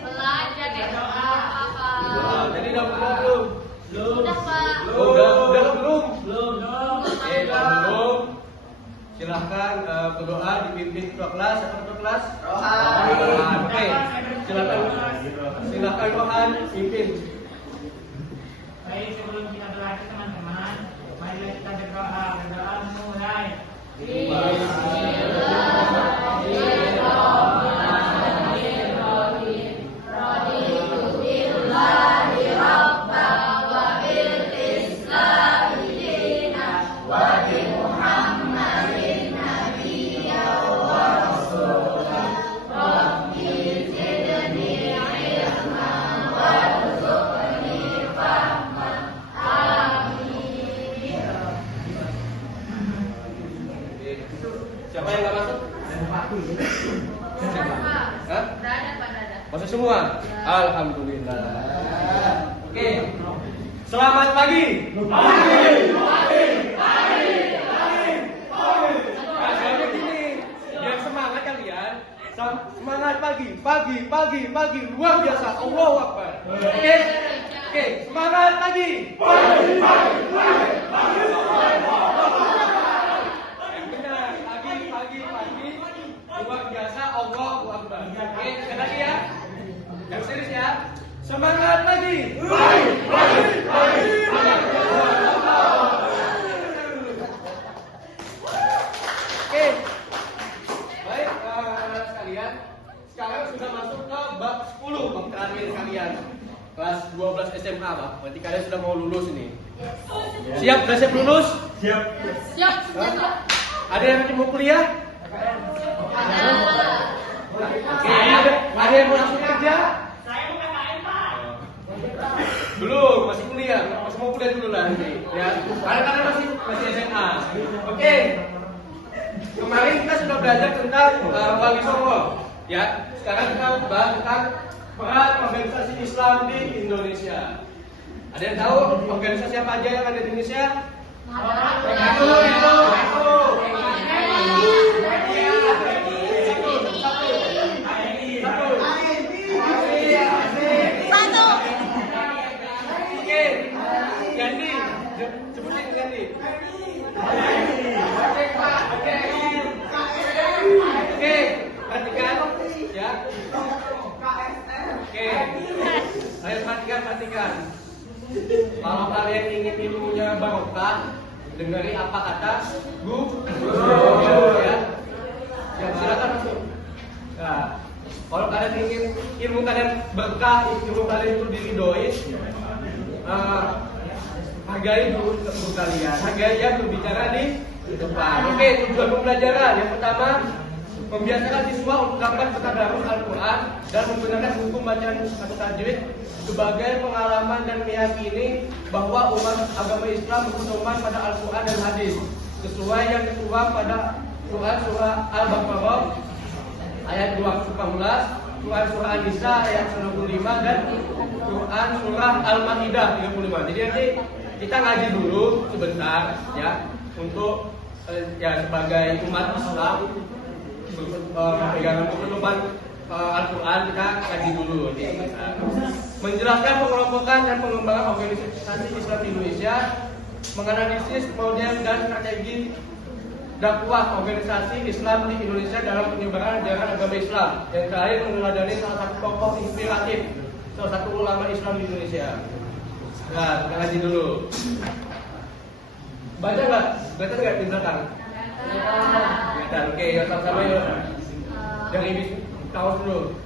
Belajar ya doa apa? Jadi udah belum? Sudah Pak. Udah belum? Oke, Belum. Silahkan berdoa dipimpin ketua kelas. Siapa ketua kelas? Rohan. Oke. Silahkan Rohan pimpin. Baik, sebelum kita belajar teman-teman, marilah kita berdoa. Berdoa mulai. Siapa yang nggak masuk? Hah? Dada Pak dada. Masuk semua? Alhamdulillah. Oke. Selamat pagi. Rasanya gini, biar semangat kalian. Semangat pagi, luar biasa. Allahu Akbar. Oke, semangat pagi. Yang benar, pagi, luar biasa. Allahu Akbar. Oke, sekali lagi ya. Yang serius ya. Semangat pagi. Oke. Baik, anak-anak sekalian. Sekarang sudah masuk ke bab 10, bab terakhir kalian. Kelas 12 SMA, Pak. Berarti kalian sudah mau lulus ini. Siap? Sudah siap lulus? Siap. Hah? Ada yang mau kuliah? Oke, ada yang mau langsung kerja? Saya mau KKN, Pak. Belum, masih kuliah. Masih mau kuliah dulu nanti, ya. Karena masih SMA. Oke. Kemarin kita sudah belajar tentang Wali Songo, ya. Sekarang kita bahas tentang peran organisasi Islam di Indonesia. Ada yang tahu organisasi apa aja yang ada di Indonesia? Oke, Gandhi, sebutin Gandhi. Oke, perhatikan ya. Oke, ayo perhatikan. Kalau kalian ingin ilmunya barokah, dengari apa kata guru ya. Ya silakan masuk. Nah, kalau kalian ingin ilmu kalian berkah, ilmu kalian itu diridhoi, hargai guru kalian, hargai yang berbicara di depan. Oke, tujuan pembelajaran yang pertama, membiasakan siswa untuk dapat bertadarus Al-Quran dan menggunakan hukum bacaan atau tajwid sebagai pengalaman dan meyakini bahwa umat agama Islam berpedoman pada Al-Quran dan hadis sesuai yang tertuang pada Quran surah Al-Baqarah ayat 218, Quran surah An-Nisa ayat 95 dan Quran surah Al-Maidah 35. Jadi nanti kita ngaji dulu sebentar ya untuk ya sebagai umat Islam pegangan pedoman Al-Quran kita kaji dulu nih. Menjelaskan pengelompokan dan pengembangan organisasi Islam di Indonesia, menganalisis model dan strategi dakwah organisasi Islam di Indonesia dalam penyebaran ajaran agama Islam. Yang terakhir meneladani salah satu tokoh inspiratif, salah satu ulama Islam di Indonesia. Nah, kita kaji dulu. Baca nggak di belakang? Baca. Oke, ya sama-sama yuk. Dari tahu dulu.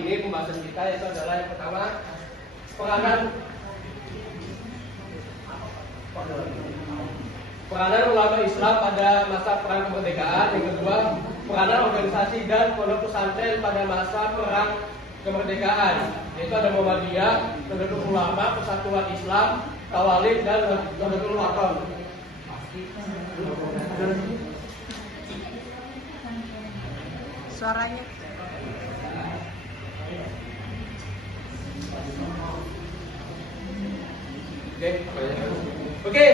ini pembahasan kita itu adalah yang pertama peranan ulama Islam pada masa perang kemerdekaan. Yang kedua, peranan organisasi dan pondok pesantren pada masa perang kemerdekaan. Yaitu ada Muhammadiyah, Nahdlatul Ulama, Persatuan Islam, Tawalib dan Nahdlatul Wathon. Suaranya. Oke.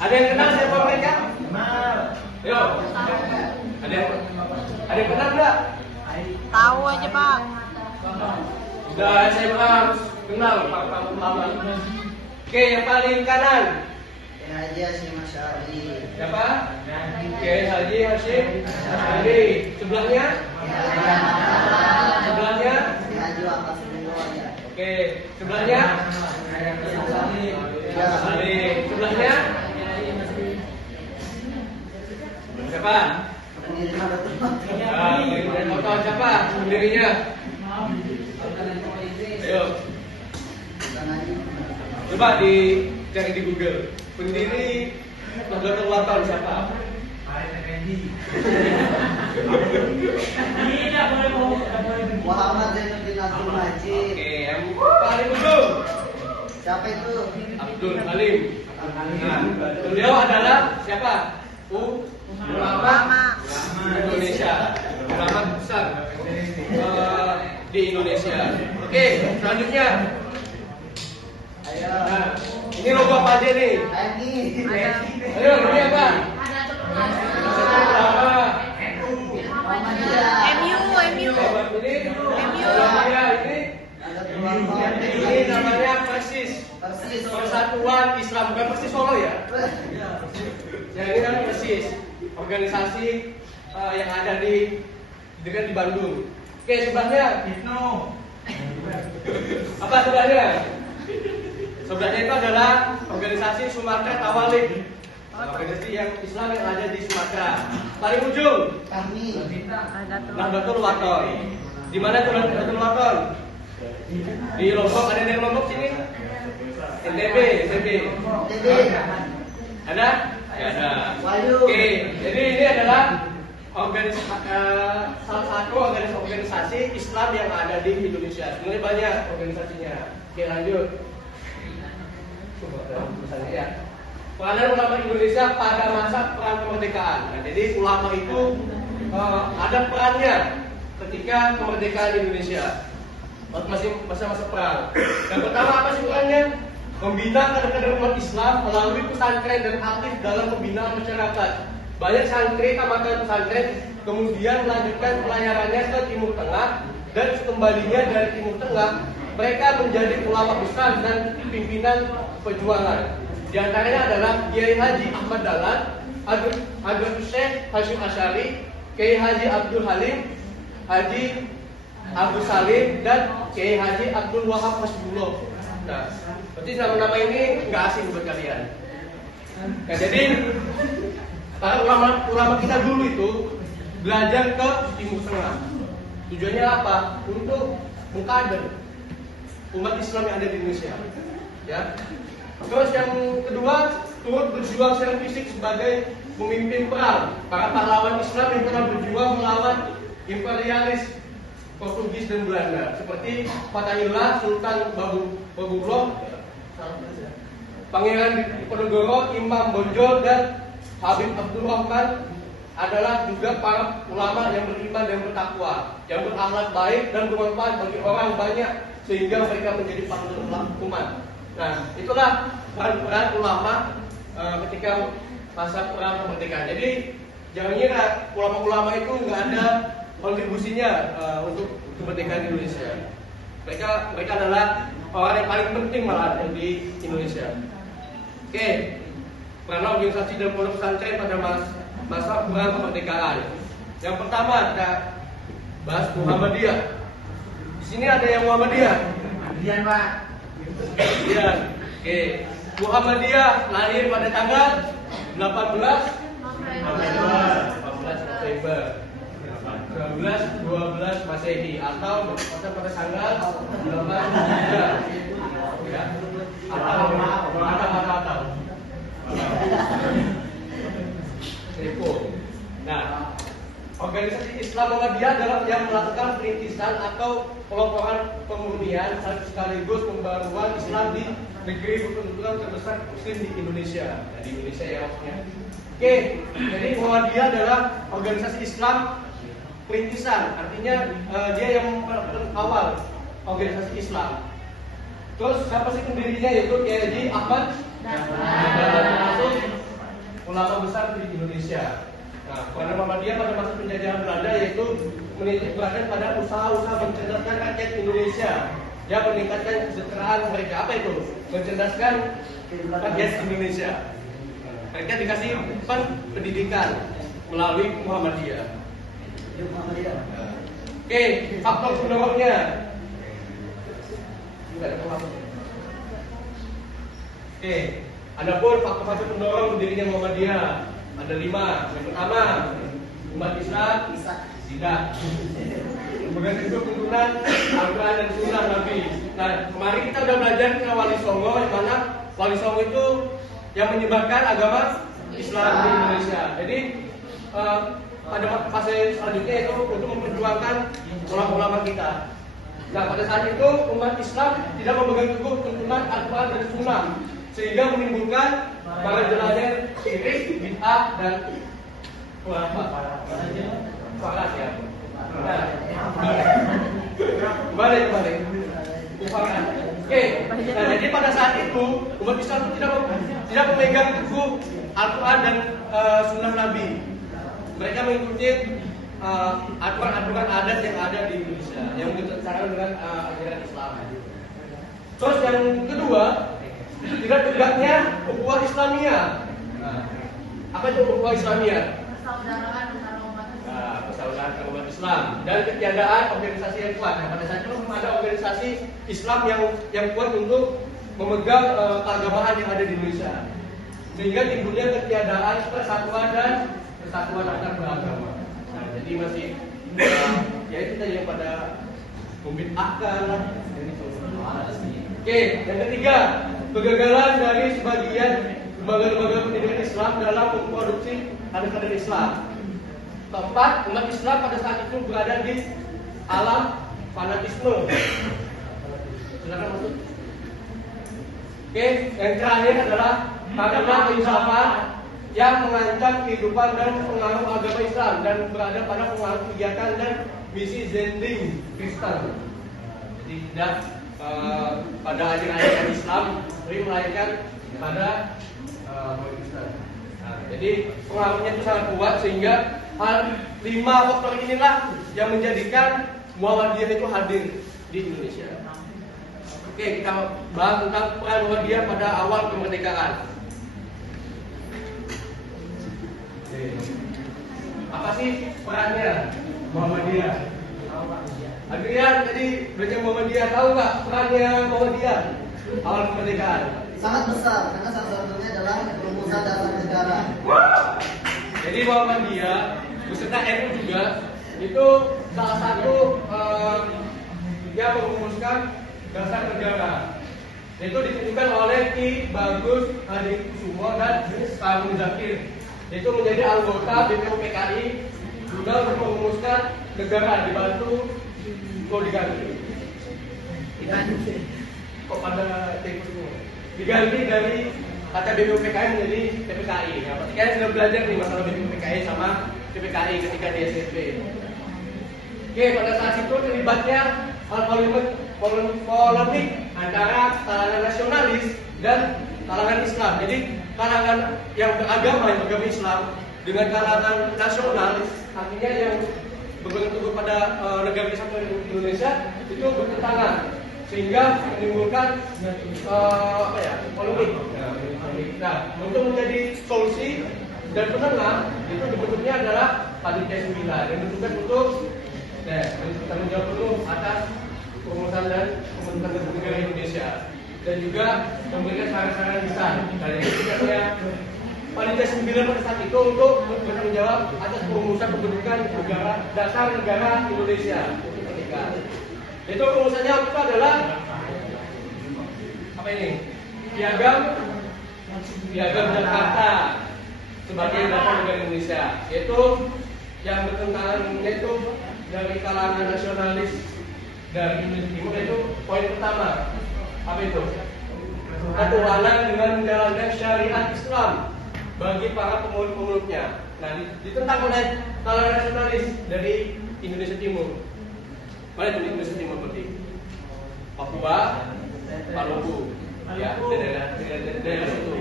Ada yang kenal siapa mereka? Kenal. Yo. Ada yang kenal enggak? Tahu aja, Pak. Sudah SMA harus kenal Pak ulama. Oke, yang paling kanan. Haji Hasyim Asy'ari. Siapa? Oke, Haji Hasyim Asy'ari. Sebelahnya? Sebelahnya? Haji Waqas Ridwan. Oke, sebelahnya? Salim. Sebelahnya? Siapa? Pendiri Nahdlatul Pendiri Nahdlatul siapa? Pendirinya? Ayo. Coba dicari di Google. Pendiri Nahdlatul Wathon siapa? Arif Effendi. Tidak boleh bohong, tidak boleh benci. Muhammad Zainuddin Abdul Majid. Oke, yang paling ujung Siapa itu? Abdul Halim. Nah, beliau adalah siapa? Ulama Indonesia, ulama besar di Indonesia. Oke, selanjutnya. Ayo. Nah, ini logo apa aja nih? Ini. Ayo, ini apa? Ada tulisan. Ulama. Muhammadiyah. MU. Ini namanya Persis. Persis. Persatuan Islam, bukan Persis Solo ya. Yang ini namanya Persis, organisasi yang ada di Bandung. Oke, sebelahnya Ibnu. apa sebelahnya? Sebelahnya itu adalah organisasi Sumatera Tawalib, organisasi yang Islam yang ada di Sumatera. Paling ujung Kami. Nahdlatul Wathon. Di mana tuh Nahdlatul Wathon? Di Lombok. Ada yang Lombok sini? NTB. TB. Ada? Ya, ada. Wayu. Oke, jadi ini adalah salah satu organisasi Islam yang ada di Indonesia. Sebenarnya banyak organisasinya. Oke, lanjut. Ya. Peranan ulama Indonesia pada masa perang kemerdekaan. Nah, jadi ulama itu ada perannya ketika kemerdekaan Indonesia. Masih masa perang. Yang pertama apa sih perannya? Membina kader-kader umat Islam melalui pesantren dan aktif dalam pembinaan masyarakat. Banyak santri tamatan pesantren kemudian melanjutkan pelayarannya ke Timur Tengah dan kembalinya dari Timur Tengah mereka menjadi ulama besar dan pimpinan perjuangan. Di antaranya adalah Kiai Haji Ahmad Dahlan, Hadratus Syekh Hasyim Asy'ari, Kiai Haji Abdul Halim, Haji Abdul Salim dan Kiai Haji Abdul Wahab Hasbullah. Nah, berarti nama-nama ini nggak asing buat kalian. Nah, jadi para ulama kita dulu itu belajar ke Timur Tengah. Tujuannya apa? Untuk mengkader umat Islam yang ada di Indonesia. Ya. Terus yang kedua, turut berjuang secara fisik sebagai pemimpin perang. Para pahlawan Islam yang pernah berjuang melawan imperialis Portugis dan Belanda, seperti Fatahillah, Sultan Babubroh, Pangeran Diponegoro, Imam Bonjol dan Habib Abdul Rahman adalah juga para ulama yang beriman dan bertakwa, yang berakhlak baik dan bermanfaat bagi orang banyak sehingga mereka menjadi panutan umat. Nah, itulah peran ulama ketika masa perang kemerdekaan. Jadi jangan kira ulama-ulama itu nggak ada kontribusinya untuk kemerdekaan Indonesia. Mereka adalah orang yang paling penting malah di Indonesia. Oke, peran organisasi dan pondok pesantren pada masa perang kemerdekaan. Yang pertama kita bahas Muhammadiyah. Di sini ada yang Muhammadiyah. Dian, Pak. Iya. Oke. Muhammadiyah lahir pada tanggal 18 November 1212 Masehi atau pada tanggal 8 ya. Atau Nah, organisasi Islam Muhammadiyah adalah yang melakukan perintisan atau pelopongan pemurnian sekaligus pembaruan Islam di negeri berkedudukan terbesar Muslim di Indonesia. Nah, di Indonesia ya maksudnya. Oke, jadi Muhammadiyah adalah organisasi Islam perintisan, artinya dia yang awal organisasi Islam. Terus siapa sih pendirinya, yaitu Kiai Haji Ahmad Dahlan, ulama besar di Indonesia. Nah, pada Muhammadiyah pada masa penjajahan Belanda yaitu menitikberatkan pada usaha-usaha mencerdaskan rakyat Indonesia yang meningkatkan kesejahteraan mereka. Apa itu? Mencerdaskan rakyat Indonesia. Mereka dikasih pendidikan melalui Muhammadiyah. Oke, faktor pendorongnya. Oke, adapun faktor-faktor pendorong berdirinya Muhammadiyah ada 5. Yang pertama, umat Islam tidak memegang teguh tuntunan Al-Quran dan Sunnah Nabi. Nah, kemarin kita udah belajar tentang Wali Songo, di mana Wali Songo itu yang menyebarkan agama Islam di Indonesia. Jadi pada fase selanjutnya itu untuk memperjuangkan ulama-ulama kita. Nah, pada saat itu umat Islam tidak memegang teguh tuntunan Al-Quran dan Sunnah, sehingga menimbulkan para jelajah syirik, bid'ah dan falas ya. Nah, balik. Oke. Nah, jadi pada saat itu umat Islam itu tidak memegang teguh Al-Quran dan Sunnah Nabi. Mereka mengikuti aturan-aturan adat yang ada di Indonesia yang bertentangan dengan ajaran Islam. Terus yang kedua, tidak tegaknya ukhuwah Islamiyah. Nah, apa itu ukhuwah Islamiyah? Persaudaraan antara umat Islam. Nah, persaudaraan antara umat Islam dan ketiadaan organisasi yang kuat. Nah, pada saat itu belum ada organisasi Islam yang kuat untuk memegang keagamaan yang ada di Indonesia. Sehingga timbulnya ketiadaan persatuan antar beragama. Nah, jadi masih ya itu tadi yang pada membid'ahkan lah. Oke, yang ketiga, kegagalan dari sebagian lembaga-lembaga pendidikan Islam dalam memproduksi kader-kader Islam. Keempat, umat Islam pada saat itu berada di alam fanatisme. Silakan masuk. Oke, yang terakhir adalah karena keinsafan yang mengancam kehidupan dan pengaruh agama Islam dan berada pada pengaruh kegiatan dan misi zending Kristen. Jadi tidak pada ajaran Islam, tapi melainkan pada Kristen. Nah, jadi pengaruhnya itu sangat kuat sehingga 5 faktor inilah yang menjadikan Muhammadiyah itu hadir di Indonesia. Oke, kita bahas tentang peran Muhammadiyah pada awal kemerdekaan. Apa sih perannya Muhammadiyah? Adrian tadi belajar Muhammadiyah, tahu nggak perannya Muhammadiyah awal kemerdekaan? Sangat besar karena salah satunya adalah rumusan dasar negara. Jadi Muhammadiyah beserta NU juga itu salah satu yang merumuskan dasar negara. Itu ditentukan oleh Ki Bagus Hadikusumo dan Pak Muzakir. Itu menjadi anggota BPUPKI juga untuk merumuskan negara dibantu diganti. Kok pada diganti dari kata BPUPKI menjadi PPKI. Nah, berarti kalian sudah belajar nih masalah BPUPKI sama PPKI ketika di SMP. Oke, pada saat itu terlibatnya polemik antara kalangan nasionalis dan kalangan Islam. Jadi kalangan yang beragama Islam dengan kalangan nasionalis, artinya yang berpegang teguh pada negara kesatuan Indonesia itu bertentangan sehingga menimbulkan polemik. Nah, untuk menjadi solusi dan penengah itu dibentuknya adalah Panitia 9 yang dibentukkan untuk tanggung jawab penuh atas pengurusan dan pembentukan negara Indonesia dan juga memberikan saran-saran besar dari tugasnya panitia 9 pada saat itu untuk bertanggung jawab atas perumusan kependudukan negara dasar negara Indonesia. Itu rumusannya itu adalah apa ini? Piagam Jakarta sebagai dasar negara Indonesia, yaitu yang bertentangan itu dari kalangan nasionalis dari Indonesia Timur, itu poin pertama. Apa itu? Ketuhanan dengan menjalankan syariat Islam bagi para pemeluk-pemeluknya. Nah, ditentang oleh kalangan nasionalis dari Indonesia Timur. Mana itu Indonesia Timur berarti? Papua, Maluku, ya, daerah itu.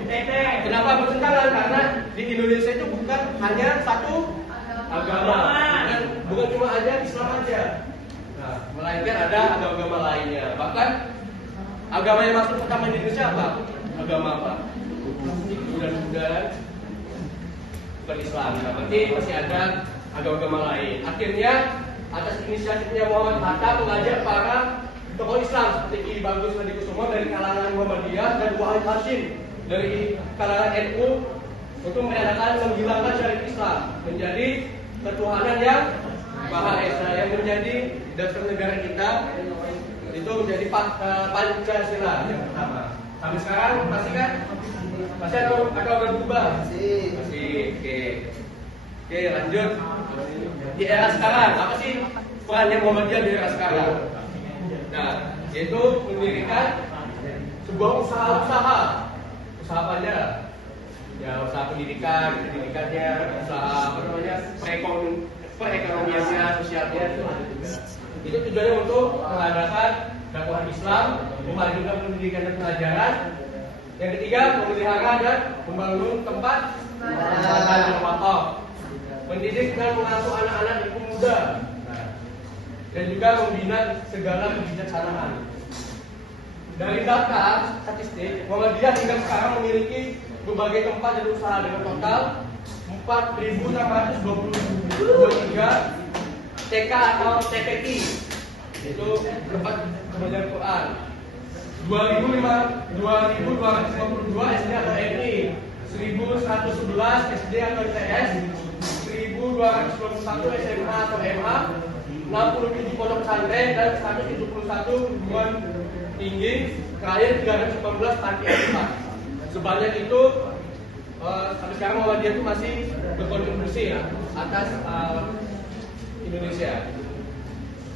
Kenapa bertentangan? Karena di Indonesia itu bukan hanya satu agama, bukan cuma aja Islam aja. Nah, melainkan ada agama lainnya. Bahkan agama yang masuk pertama di Indonesia apa? Agama apa? Buddha, bukan Islam. Nah, berarti masih ada agama lain. Akhirnya atas inisiatifnya Muhammad Hatta mengajak para tokoh Islam seperti Ki Bagus Hadikusumo dari kalangan Muhammadiyah dan Wahid Hashim dari kalangan NU untuk menghilangkan syariat Islam menjadi ketuhanan yang Maha Esa, yang menjadi dasar negara kita, itu menjadi Pancasila yang pertama. Sampai sekarang masih kan? Masih atau berubah? Masih. Oke, lanjut. Di era sekarang, apa sih perannya Muhammadiyah di era sekarang? Nah, yaitu mendirikan sebuah usaha apa aja? Ya, usaha pendidikannya, usaha perekonomiannya, sosialnya itu tujuannya untuk mengadakan dakwah Islam, memajukan pendidikan dan pengajaran. Yang ketiga, memelihara dan membangun tempat ibadah dan wakaf, mendidik dan mengasuh anak-anak ibu muda, dan juga membina segala kebijaksanaan. Dari data statistik, Muhammadiyah hingga sekarang memiliki berbagai tempat dan usaha dengan total 4.623 TK atau TPQ, itu tempat pembelajaran Quran, 2.252 SD atau MI, 1.111 SD atau ITS, 1.221 SMA atau MA, 67 pondok pesantren dan 171 perguruan tinggi, terakhir 319 panti asuhan. Sebanyak itu sampai sekarang Muhammadiyah itu masih berkontribusi ya atas Indonesia.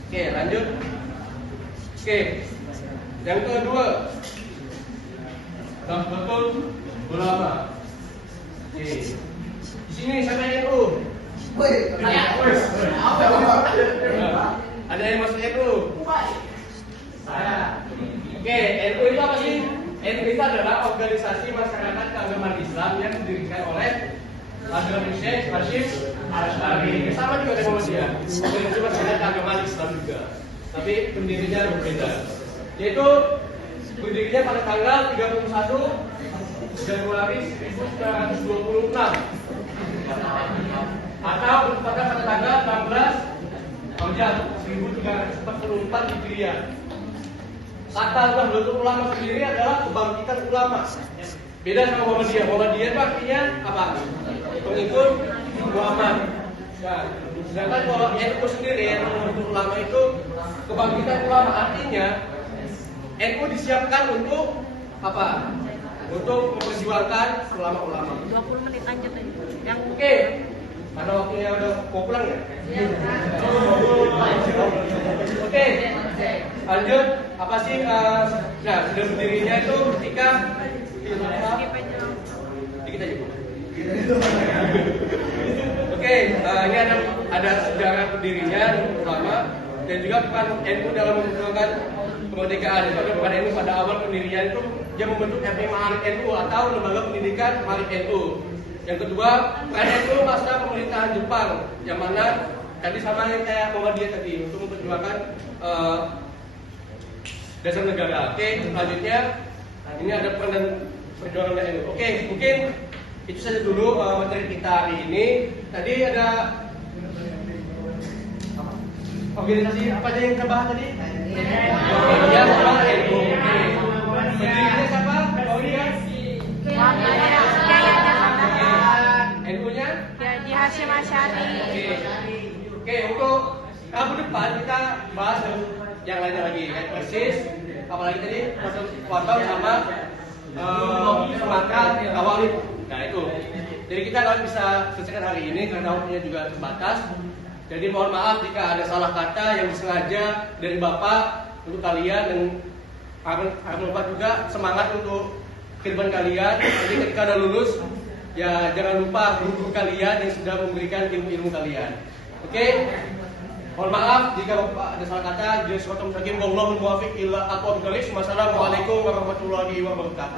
Oke, lanjut. Oke, yang kedua, Nahdlatul Ulama. Oke, di sini siapa yang NU? Ada yang masuk NU? Saya. Oke, NU itu apa sih? NU itu adalah organisasi masyarakat keagamaan Islam yang didirikan oleh Habib Syekh Hashim Asy'ari. Sama juga dengan Muhammadiyah. Organisasi masyarakat keagamaan Islam juga, tapi pendirinya berbeda. Yaitu berdirinya pada tanggal 31 Januari 1926 atau bertepatan pada tanggal 16 Rajab 1344 Hijriah. Kata Nahdlatul Ulama sendiri adalah kebangkitan ulama. Beda sama Muhammadiyah. Muhammadiyah itu artinya apa? Pengikut Muhammad. Nah, sedangkan kalau NU sendiri, Nahdlatul Ulama itu kebangkitan ulama, artinya NU disiapkan untuk apa? Untuk memperjuangkan ulama-ulama. 20 menit lanjut aja. Yang Oke. Karena waktunya udah mau pulang ya? Oke. Lanjut. Apa sih? Nah, sudah berdirinya itu ketika dikit aja Bu. Oke, ini ada sejarah berdirinya ulama dan juga peran NU dalam memperjuangkan kemerdekaan. Tapi peran NU pada awal pendirian itu dia membentuk FPI Ma'arif NU atau Lembaga Pendidikan Ma'arif NU. Yang kedua, peran NU masa pemerintahan Jepang, yang mana tadi sama yang kayak Muhammadiyah tadi untuk memperjuangkan dasar negara. Oke, selanjutnya ini ada peran dan perjuangan NU. Oke, mungkin itu saja dulu materi kita hari ini. Tadi ada organisasi apa aja yang kita bahas tadi? Ya, sama NU. Pendirinya siapa? Oh iya. Hashim Asyari. Oke, untuk minggu depan kita bahas yang lainnya lagi, kayak persis, apalagi tadi potong sama semangat awal itu. Nah itu. Jadi kita nggak bisa selesaikan hari ini karena waktunya juga terbatas. Jadi mohon maaf jika ada salah kata yang disengaja dari Bapak untuk kalian, dan harus lupa juga semangat untuk kehidupan kalian. Jadi ketika udah lulus, ya jangan lupa guru kalian yang sudah memberikan ilmu-ilmu kalian. Oke? Mohon maaf jika Bapak ada salah kata. Wassalamualaikum warahmatullahi wabarakatuh.